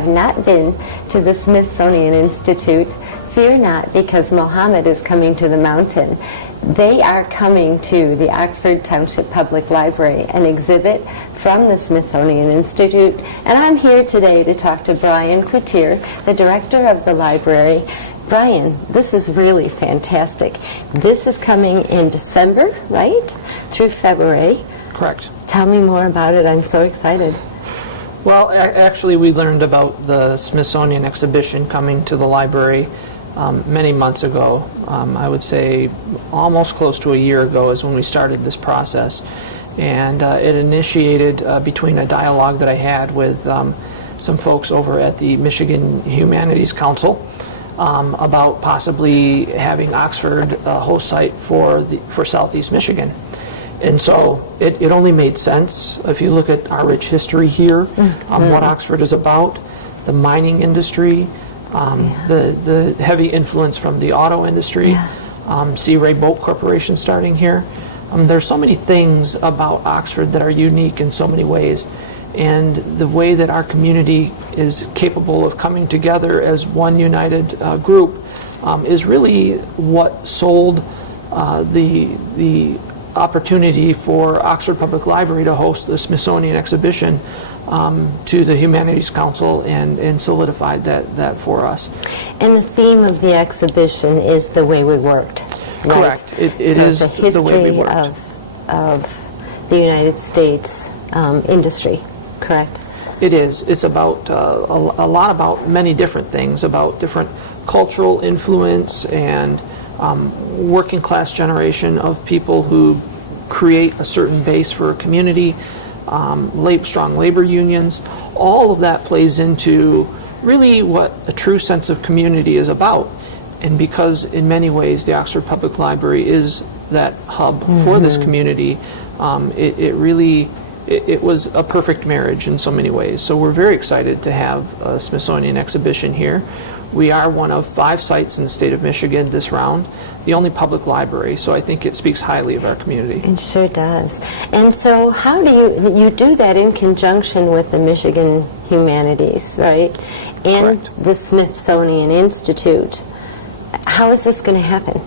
have not been to the Smithsonian Institute, fear not, because Mohammed is coming to the mountain. They are coming to the Oxford Township Public Library, an exhibit from the Smithsonian Institute. And I'm here today to talk to Bryan Coutier, the director of the library. Bryan, this is really fantastic. This is coming in December, right? Through February. Correct. Tell me more about it. I'm so excited. Well, actually, we learned about the Smithsonian exhibition coming to the library many months ago. I would say almost close to a year ago is when we started this process. And it initiated between a dialogue that I had with some folks over at the Michigan Humanities Council about possibly having Oxford host site for Southeast Michigan. And so it only made sense if you look at our rich history here, what Oxford is about, the mining industry, the heavy influence from the auto industry, Sea Ray Boat Corporation starting here. There's so many things about Oxford that are unique in so many ways. And the way that our community is capable of coming together as one united group is really what sold the opportunity for Oxford Public Library to host the Smithsonian exhibition to the Humanities Council and solidified that for us. And the theme of the exhibition is the way we worked, right? Correct. It is the way we worked. Of the United States industry, correct? It is. It's about a lot about many different things, about different cultural influence and working class generation of people who create a certain base for a community, strong labor unions. All of that plays into really what a true sense of community is about. And because in many ways the Oxford Public Library is that hub for this community, it was a perfect marriage in so many ways. So we're very excited to have a Smithsonian exhibition here. We are one of 5 sites in the state of Michigan this round, the only public library, so I think it speaks highly of our community. It sure does. And so how do you do that in conjunction with the Michigan Humanities, right? And Correct. The Smithsonian Institute. How is this going to happen?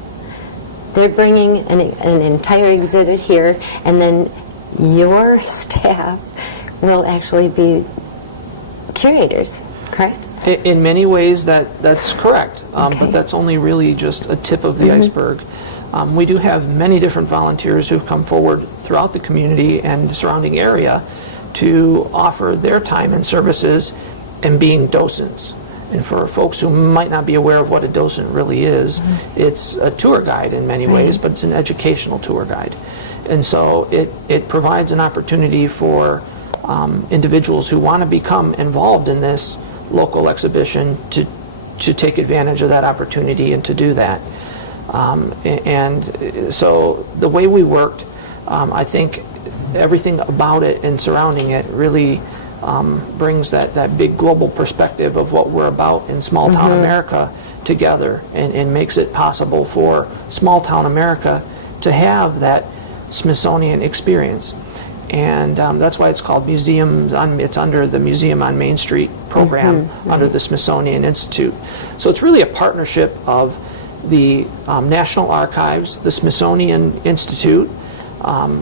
They're bringing an entire exhibit here, and then your staff will actually be curators, correct? In many ways, that's correct, but that's only really just a tip of the iceberg. We do have many different volunteers who've come forward throughout the community and the surrounding area to offer their time and services in being docents. And for folks who might not be aware of what a docent really is, it's a tour guide in many ways, but it's an educational tour guide. And so it provides an opportunity for individuals who want to become involved in this local exhibition to take advantage of that opportunity and to do that. And so the way we worked, I think everything about it and surrounding it really brings that big global perspective of what we're about in small town America together and makes it possible for small town America to have that Smithsonian experience. And that's why it's called Museum. It's under the Museum on Main Street program under the Smithsonian Institute. So it's really a partnership of the National Archives, the Smithsonian Institute,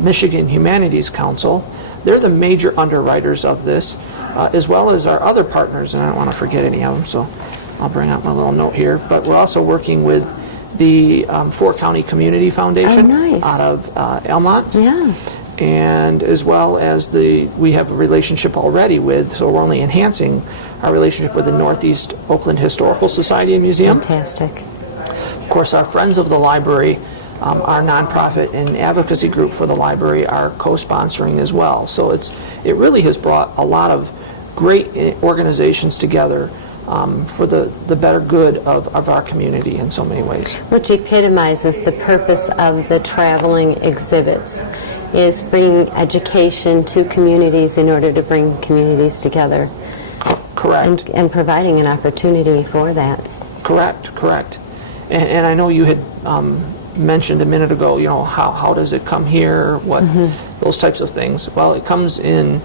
Michigan Humanities Council. They're the major underwriters of this, as well as our other partners, and I don't want to forget any of them, so I'll bring out my little note here. But we're also working with the Four County Community Foundation out of Elmont. Yeah. And as well as we have a relationship already with, so we're only enhancing our relationship with the Northeast Oakland Historical Society and Museum. Fantastic. Of course, our Friends of the Library, our nonprofit and advocacy group for the library, are co-sponsoring as well. So it really has brought a lot of great organizations together for the better good of our community in so many ways. Which epitomizes the purpose of the traveling exhibits, is bringing education to communities in order to bring communities together. Correct. And providing an opportunity for that. Correct. And I know you had mentioned a minute ago, how does it come here, what those types of things. Well, it comes in,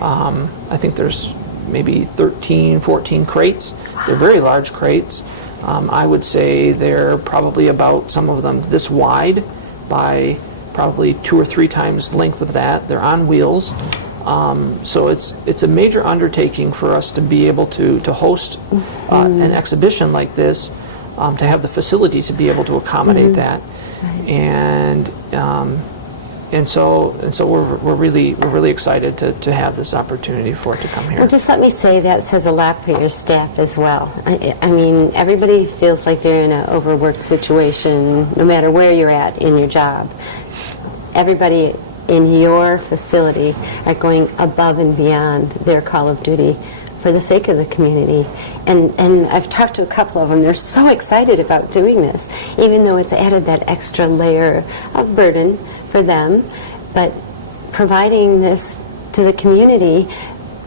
I think there's maybe 13, 14 crates. They're very large crates. I would say they're probably about, some of them this wide by probably 2 or 3 times length of that. They're on wheels. So it's a major undertaking for us to be able to host an exhibition like this, to have the facility to be able to accommodate that, and so we're really excited to have this opportunity for it to come here. Well, just let me say that says a lot for your staff as well. I mean, everybody feels like they're in an overworked situation, no matter where you're at in your job. Everybody in your facility are going above and beyond their call of duty for the sake of the community. And I've talked to a couple of them. They're so excited about doing this, even though it's added that extra layer of burden for them. But providing this to the community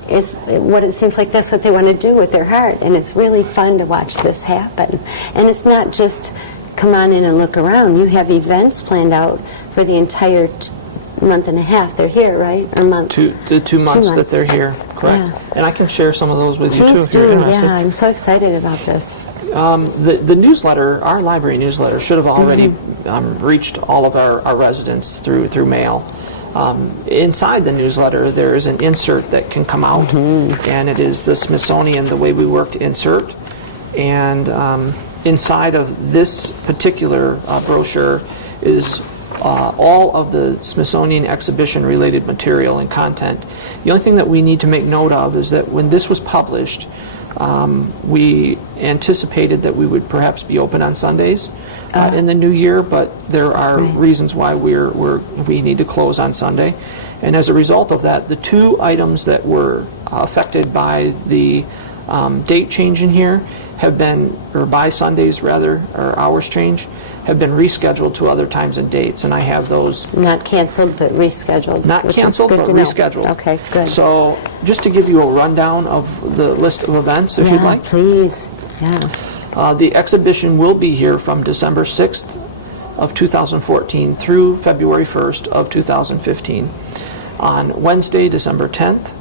is what it seems like that's what they want to do with their heart. And it's really fun to watch this happen. And it's not just come on in and look around. You have events planned out for the entire month and a half they're here, right? Or month? The 2 months that they're here, correct. Yeah. And I can share some of those with you too if you're interested. Yeah, I'm so excited about this. The newsletter, our library newsletter, should have already reached all of our residents through mail. Inside the newsletter, there is an insert that can come out, and it is the Smithsonian, The Way We Worked insert. And inside of this particular brochure is all of the Smithsonian exhibition-related material and content. The only thing that we need to make note of is that when this was published, we anticipated that we would perhaps be open on Sundays in the new year, but there are reasons why we need to close on Sunday. And as a result of that, the 2 items that were affected by the date change in here have been, or by Sundays rather, or hours change, have been rescheduled to other times and dates, and I have those. Not canceled, but rescheduled. Not canceled, but rescheduled. Okay, good. So just to give you a rundown of the list of events, if you'd like. Please. Yeah. The exhibition will be here from December 6th of 2014 through February 1st of 2015. On Wednesday, December 10th,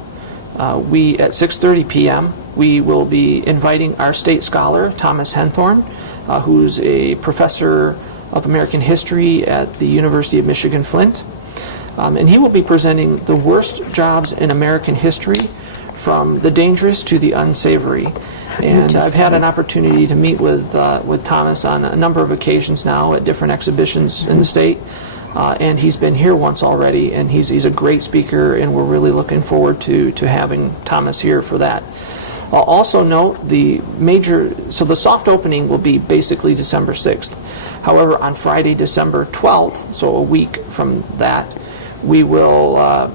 we at 6:30 p.m., we will be inviting our state scholar, Thomas Henthorn, who's a professor of American history at the University of Michigan Flint. And he will be presenting the worst jobs in American history, from the dangerous to the unsavory. And I've had an opportunity to meet with Thomas on a number of occasions now at different exhibitions in the state. And he's been here once already, and he's a great speaker, and we're really looking forward to having Thomas here for that. I'll also note the soft opening will be basically December 6th. However, on Friday, December 12th, so a week from that, we will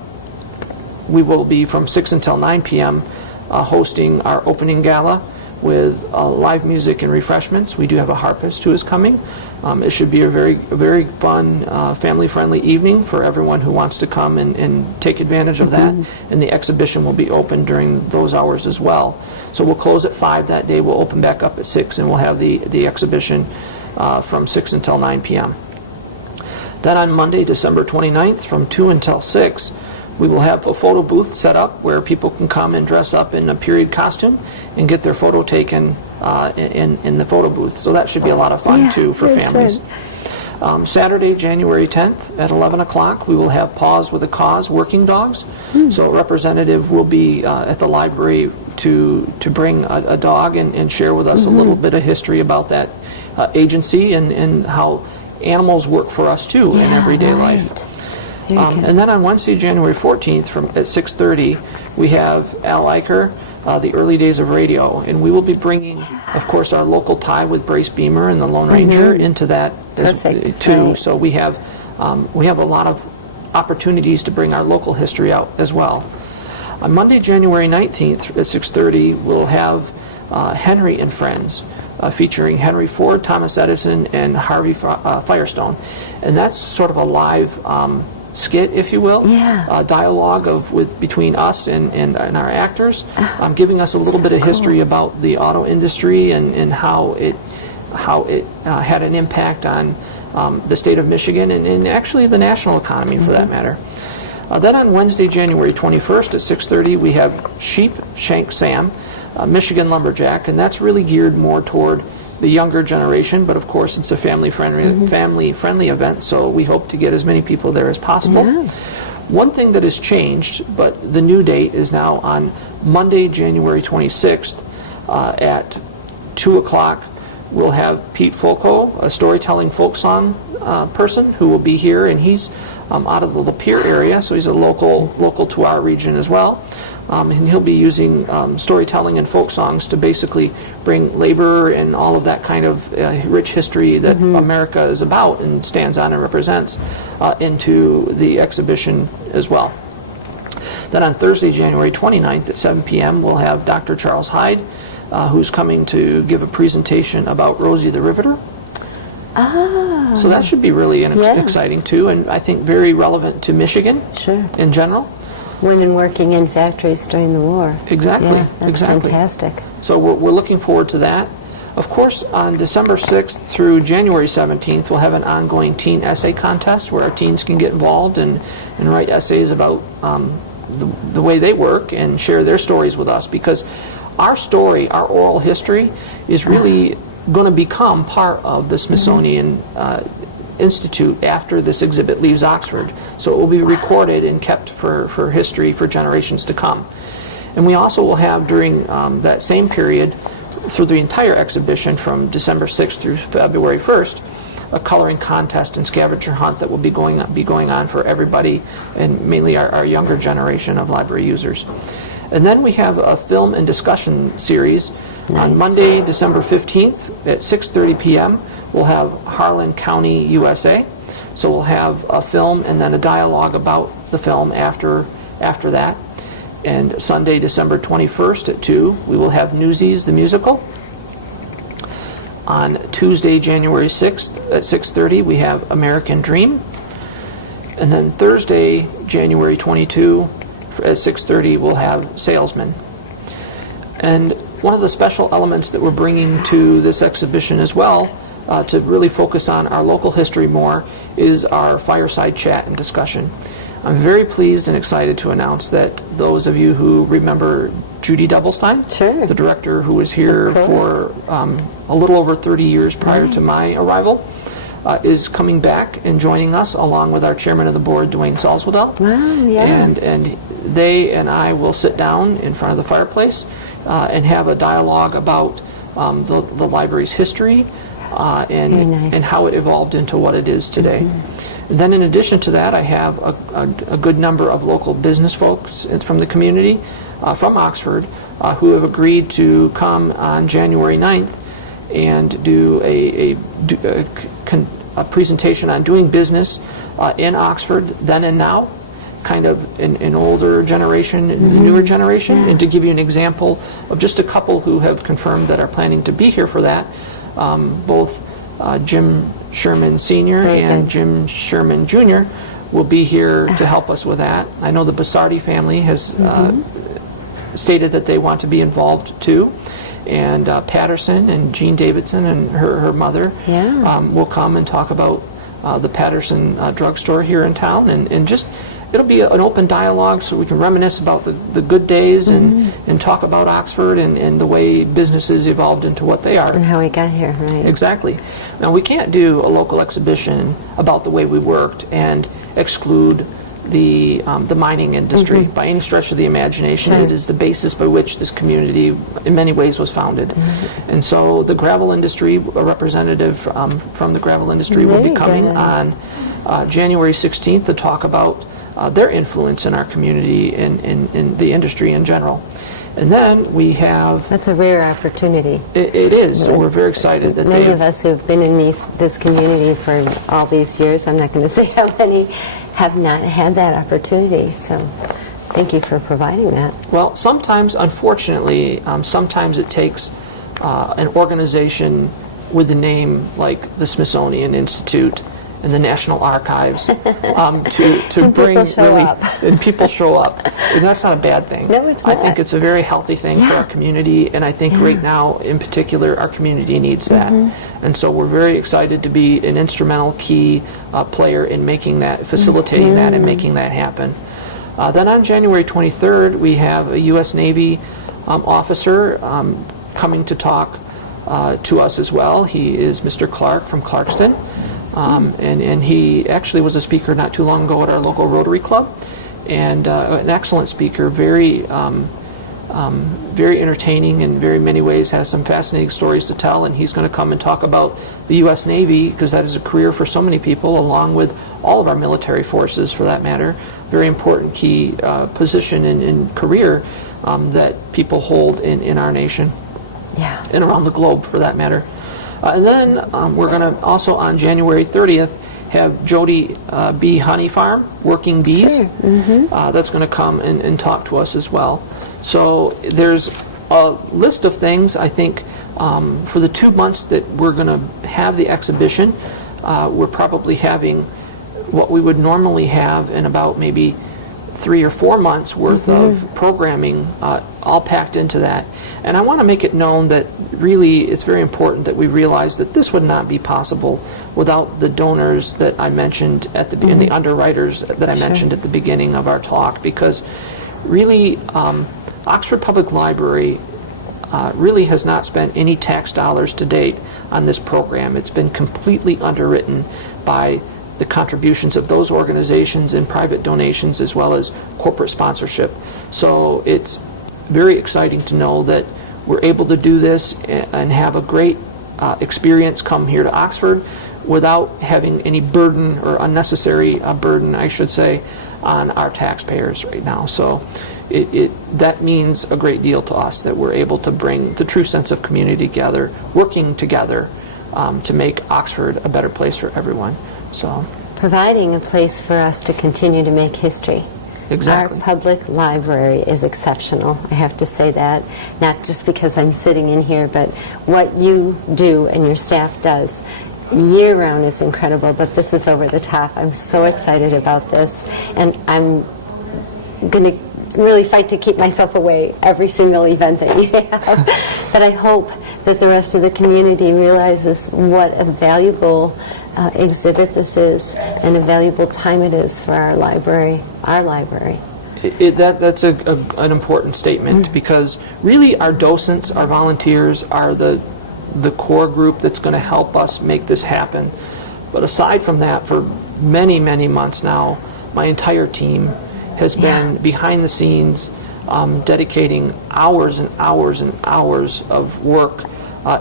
be from 6 until 9 p.m. Hosting our opening gala with live music and refreshments. We do have a harpist who is coming. It should be a very fun, family-friendly evening for everyone who wants to come and take advantage of that. And the exhibition will be open during those hours as well. So we'll close at 5 that day. We'll open back up at 6, and we'll have the exhibition from 6 until 9 p.m. Then on Monday, December 29th, from 2 until 6, we will have a photo booth set up where people can come and dress up in a period costume and get their photo taken in the photo booth. So that should be a lot of fun, too, for families. Saturday, January 10th at 11 o'clock, we will have Paws with a Cause working dogs. So a representative will be at the library to bring a dog and share with us a little bit of history about that agency and how animals work for us, too, in everyday life. And then on Wednesday, January 14th at 6:30, we have Al Eicher, the early days of radio, and we will be bringing, of course, our local tie with Brace Beamer and the Lone Ranger into that too. So we have a lot of opportunities to bring our local history out as well. On Monday, January 19th at 6:30, we'll have Henry and Friends, featuring Henry Ford, Thomas Edison, and Harvey Firestone, and that's sort of a live skit, if you will, dialogue between us and our actors, giving us a little bit of history about the auto industry and how it had an impact on the state of Michigan and actually the national economy for that matter. Then on Wednesday, January 21st at 6:30, we have Sheep Shank Sam, Michigan Lumberjack, and that's really geared more toward the younger generation, but of course it's a family-friendly event, so we hope to get as many people there as possible. Yeah. One thing that has changed, but the new date is now on Monday, January 26th at 2 o'clock. We'll have Pete Folco, a storytelling folk song person, who will be here, and he's out of the Lapeer area, so he's a local to our region as well. And he'll be using storytelling and folk songs to basically bring labor and all of that kind of rich history that America is about and stands on and represents into the exhibition as well. Then on Thursday, January 29th at 7 p.m., we'll have Dr. Charles Hyde, who's coming to give a presentation about Rosie the Riveter. Ah. So that should be really exciting too, and I think very relevant to Michigan in general. Women working in factories during the war. Exactly. Yeah, that's exactly. fantastic. So we're looking forward to that. Of course, on December 6th through January 17th, we'll have an ongoing teen essay contest where our teens can get involved and write essays about the way they work and share their stories with us, because our story, our oral history, is really going to become part of the Smithsonian Institute after this exhibit leaves Oxford. So it will be recorded and kept for history for generations to come. And we also will have during that same period, through the entire exhibition from December 6th through February 1st, a coloring contest and scavenger hunt that will be going on for everybody, and mainly our younger generation of library users. And then we have a film and discussion series. Nice. On Monday, December 15th at 6:30 p.m., we'll have Harlan County, USA. So we'll have a film and then a dialogue about the film after that. And Sunday, December 21st at 2, we will have Newsies, the musical. On Tuesday, January 6th at 6:30, we have American Dream. And then Thursday, January 22 at 6:30, we'll have Salesman. And one of the special elements that we're bringing to this exhibition as well, to really focus on our local history more, is our fireside chat and discussion. I'm very pleased and excited to announce that those of you who remember Judy Doublestein, the director who was here for a little over 30 years prior to my arrival, is coming back and joining us along with our chairman of the board, Dwayne Salzwedel. Wow, yeah. And they and I will sit down in front of the fireplace and have a dialogue about the library's history and how it evolved into what it is today. And then in addition to that, I have a good number of local business folks from the community from Oxford who have agreed to come on January 9th and do a presentation on doing business in Oxford then and now, kind of an older generation and the newer generation. And to give you an example of just a couple who have confirmed that are planning to be here for that, both Jim Sherman Sr. and Jim Sherman Jr. will be here to help us with that. I know the Basardi family has stated that they want to be involved too. And Patterson and Jean Davidson and her mother will come and talk about the Patterson drugstore here in town, and just it'll be an open dialogue so we can reminisce about the good days and talk about Oxford and the way businesses evolved into what they are. And how we got here, right. Exactly. Now, we can't do a local exhibition about the way we worked and exclude the mining industry by any stretch of the imagination. It is the basis by which this community in many ways was founded. And so the gravel industry, a representative from the gravel industry will be coming on January 16th to talk about their influence in our community and in the industry in general. And then we have... That's a rare opportunity. It is. So we're very excited that many of us who've been in this community for all these years, I'm not going to say how many, have not had that opportunity. So thank you for providing that. Well, sometimes, unfortunately, sometimes it takes an organization with a name like the Smithsonian Institute and the National Archives to bring and people show up, and that's not a bad thing. No, it's not. I think it's a very healthy thing for our community, and I think right now in particular our community needs that. And so we're very excited to be an instrumental key player in making that, facilitating that and making that happen. Then on January 23rd, we have a U.S. Navy officer coming to talk to us as well. He is Mr. Clark from Clarkston, and he actually was a speaker not too long ago at our local Rotary Club, and an excellent speaker, very entertaining in very many ways, has some fascinating stories to tell, and he's going to come and talk about the U.S. Navy, because that is a career for so many people, along with all of our military forces for that matter. Very important key position in career that people hold in our nation, and around the globe for that matter. And then we're going to also on January 30th have Jody Bee Honey Farm, Working Bees. Sure. Mm-hmm. That's going to come and talk to us as well. So there's a list of things, I think, for the 2 months that we're going to have the exhibition. We're probably having what we would normally have in about maybe 3 or 4 months worth of programming all packed into that. And I want to make it known that really it's very important that we realize that this would not be possible without the donors that I mentioned at the and the underwriters that I mentioned at the beginning of our talk, because really Oxford Public Library really has not spent any tax dollars to date on this program. It's been completely underwritten by the contributions of those organizations and private donations, as well as corporate sponsorship. So it's very exciting to know that we're able to do this and have a great experience come here to Oxford without having any burden, or unnecessary burden, I should say, on our taxpayers right now. So that means a great deal to us, that we're able to bring the true sense of community together, working together to make Oxford a better place for everyone. So, providing a place for us to continue to make history. Exactly. Our public library is exceptional. I have to say that, not just because I'm sitting in here, but what you do and your staff does year-round is incredible, but this is over the top. I'm so excited about this, and I'm going to really fight to keep myself away every single event that you have. But I hope that the rest of the community realizes what a valuable exhibit this is, and a valuable time it is for our library. That's an important statement, because really our docents, our volunteers are the core group that's going to help us make this happen. But aside from that, for many, many months now, my entire team has been behind the scenes, dedicating hours and hours and hours of work,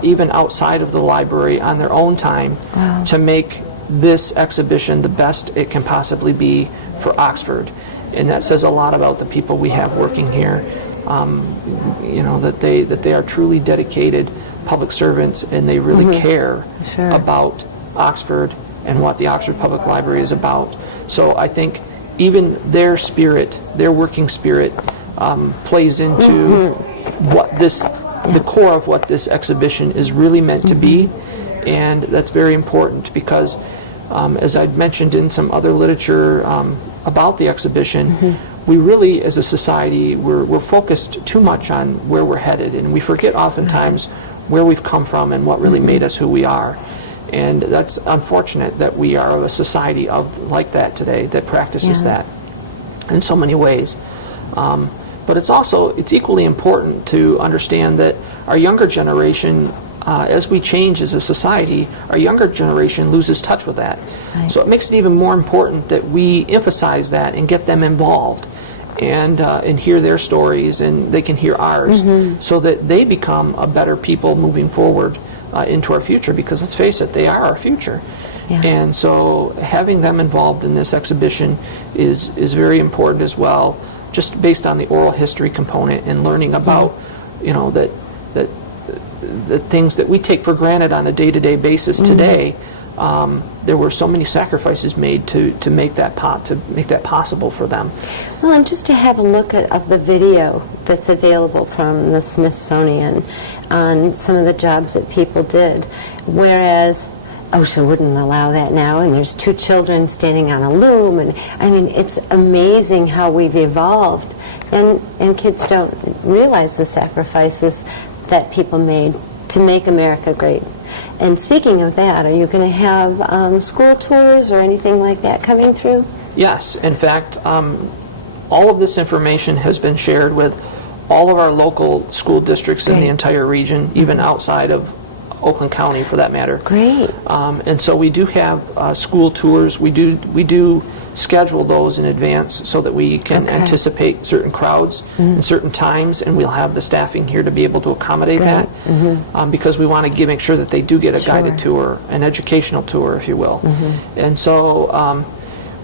even outside of the library, on their own time, to make this exhibition the best it can possibly be for Oxford. And that says a lot about the people we have working here. That they are truly dedicated public servants, and they really care about Oxford and what the Oxford Public Library is about. So I think even their spirit, their working spirit, plays into the core of what this exhibition is really meant to be. And that's very important, because as I'd mentioned in some other literature about the exhibition, we really, as a society, we're focused too much on where we're headed, and we forget oftentimes where we've come from and what really made us who we are. And that's unfortunate that we are a society like that today, that practices that in so many ways. But it's equally important to understand that our younger generation, as we change as a society, our younger generation loses touch with that. Right. So it makes it even more important that we emphasize that and get them involved, and hear their stories, and they can hear ours, so that they become a better people moving forward into our future, because let's face it, they are our future. And so having them involved in this exhibition is very important as well, just based on the oral history component, and learning about that the things that we take for granted on a day-to-day basis today. There were so many sacrifices made to make that possible for them. Well, and just to have a look of the video that's available from the Smithsonian on some of the jobs that people did, whereas OSHA wouldn't allow that now, and there's 2 children standing on a loom, and I mean, it's amazing how we've evolved, and kids don't realize the sacrifices that people made to make America great. And speaking of that, are you going to have school tours or anything like that coming through? Yes. In fact, All of this information has been shared with all of our local school districts in the entire region, even outside of Oakland County for that matter. Great. And so we do have school tours. We do schedule those in advance so that we can anticipate certain crowds and certain times, and we'll have the staffing here to be able to accommodate that, because we want to make sure that they do get a guided tour, an educational tour, if you will. And so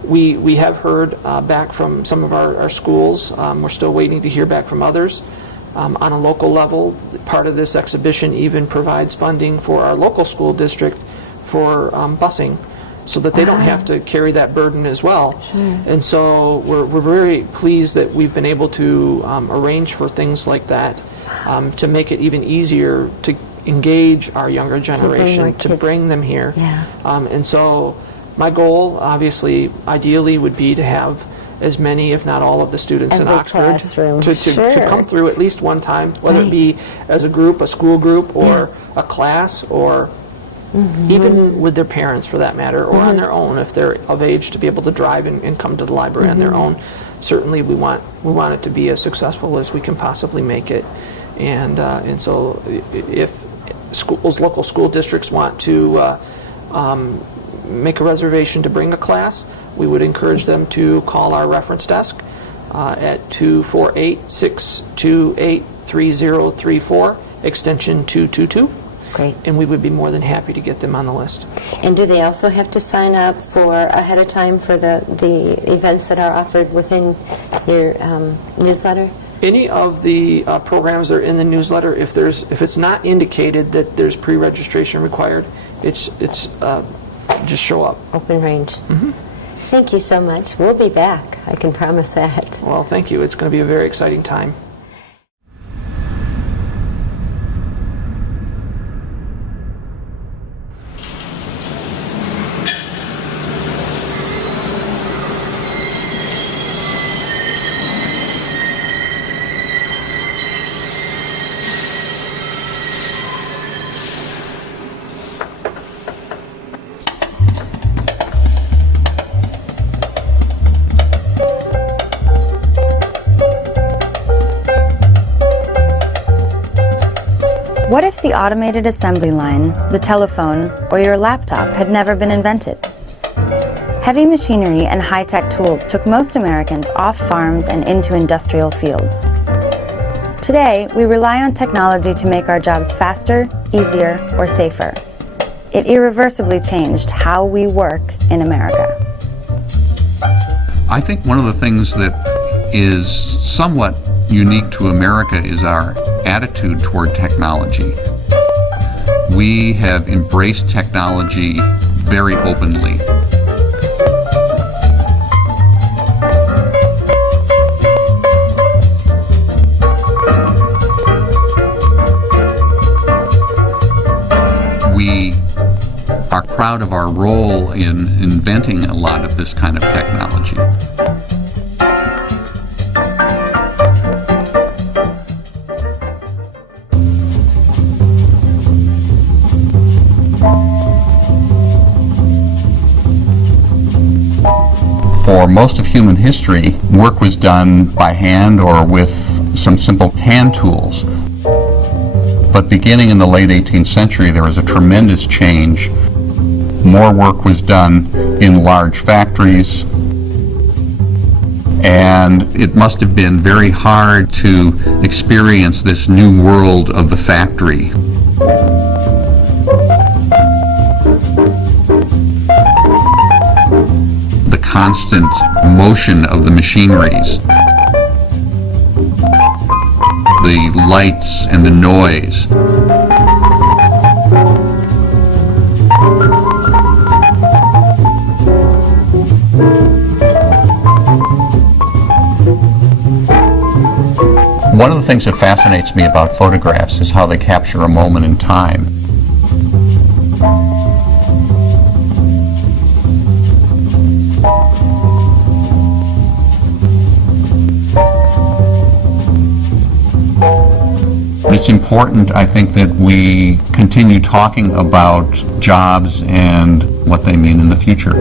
we have heard back from some of our schools. We're still waiting to hear back from others. On a local level, part of this exhibition even provides funding for our local school district for busing, so that they don't have to carry that burden as well. And so we're very pleased that we've been able to arrange for things like that, to make it even easier to engage our younger generation, to bring them here. And so my goal, obviously, ideally, would be to have as many, if not all, of the students in Oxford to come through at least one time, whether it be as a group, a school group, or a class, or even with their parents for that matter, or on their own if they're of age to be able to drive and come to the library on their own. Certainly we want it to be as successful as we can possibly make it. And so if schools, local school districts want to make a reservation to bring a class, we would encourage them to call our reference desk at 248-628-3034, extension 222. Great. And we would be more than happy to get them on the list. And do they also have to sign up for ahead of time for the events that are offered within your newsletter? Any of the programs that are in the newsletter, if it's not indicated that there's pre-registration required, it's just show up. Open range. Thank you so much. We'll be back. I can promise that. Well, thank you. It's going to be a very exciting time. What if the automated assembly line, the telephone, or your laptop had never been invented? Heavy machinery and high-tech tools took most Americans off farms and into industrial fields. Today, we rely on technology to make our jobs faster, easier, or safer. It irreversibly changed how we work in America. I think one of the things that is somewhat unique to America is our attitude toward technology. We have embraced technology very openly. We are proud of our role in inventing a lot of this kind of technology. For most of human history, work was done by hand or with some simple hand tools. But beginning in the late 18th century, there was a tremendous change. More work was done in large factories, and it must have been very hard to experience this new world of the factory. The constant motion of the machineries, the lights and the noise. One of the things that fascinates me about photographs is how they capture a moment in time. It's important, I think, that we continue talking about jobs and what they mean in the future.